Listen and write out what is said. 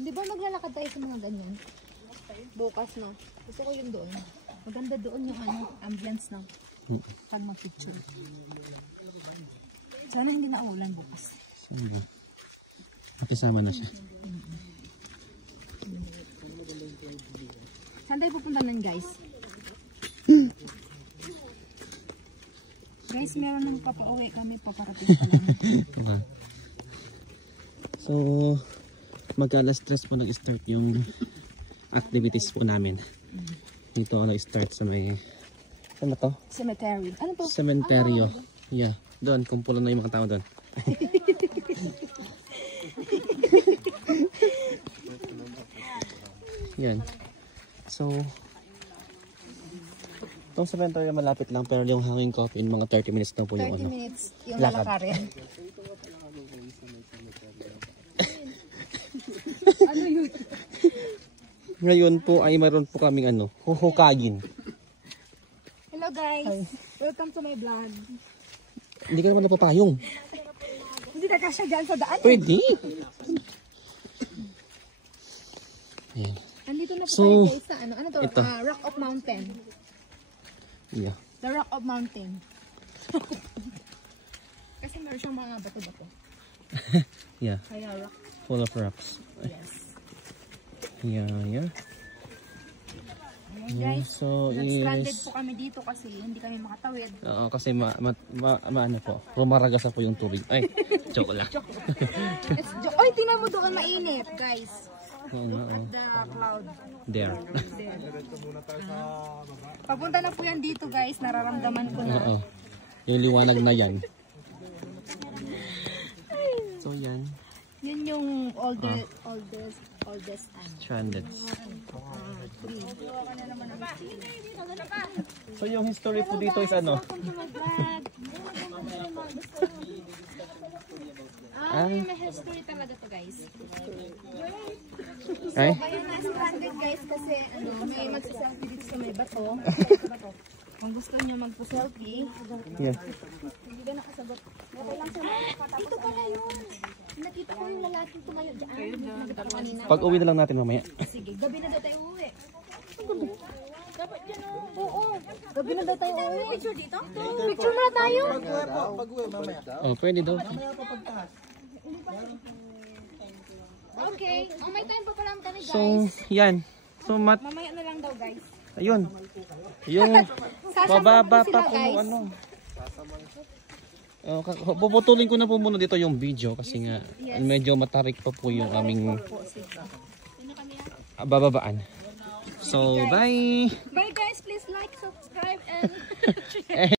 Di ba maglalakad tayo sa mga ganyan? Bukas, no? Gusto ko yung doon. Maganda doon yung ambience, no? Pag mag-picture. Sana hindi na ulan bukas. Pakisama na siya. Saan tayo pupunta nun, guys? Guys, meron nang papauwi kami. Paparating pa lang. So, mag-alas 3 po nag-start yung activities po namin. Dito ako nag-start sa may... Ano to? Cemetery. Ano to? Cementerio. Yeah. Doon, kumpulan na yung mga tao doon. Yan. So, itong cementerio malapit lang pero yung hanging coffee in mga 30 minutes na po yung 30 minutes yung lakad. lalakarin. Ano yun? Ngayon po ay mayroon po kaming huhukayin. Hello guys! Hi. Welcome to my vlog. Hindi ka naman napapayong. Hindi na kasya dyan sa daan. Pwede. Ayan. Andito na po tayo guys sa ano to? Ito. Rock of Mountain. Yeah. The Rock of Mountain. Kasi meron siyang mga bato-bato. Yeah. Kaya rock. Full of rocks. Yes. Yeah. Ayan guys. So, stranded po kami dito kasi hindi kami makatawid. Oo, kasi ano po, rumaragas po yung tubig. Ay, joke lang. Oy, tingnan mo doon mainit, guys. Oo. The cloud. There. Papunta na po yan dito, guys. Nararamdaman ko na. Oo. Yung liwanag na yan. So, yan. Yun yung oldest Stranded. tree. So, yung history po dito is ano? May history talaga to guys. Ay? Kaya na-stranded guys kasi may magsaselfie dito sa may bato. Kung gusto niyo magpa-selfie, Yeah. hindi ka nakasagot. Okay lang sa dito pala yun. Nakita ko yung lalaking tumayo dyan. Nakita ko kanina. Pag uwi na lang natin mamaya. Sige, gabi na daw tayo uwi. Dapat dyan o. Oo, gabi na daw tayo uwi. Picture dito? Picture na tayo. Pag-uwi mamaya. Oh, pwede daw. Okay. May time pa pala kami guys. So, yan. So, Mamaya na lang daw guys. ayun. Yung mababa pa po ano. Puputulin ko na po muna dito yung video kasi nga medyo matarik pa po yung aming bababaan. So, bye! Bye guys, please like, subscribe and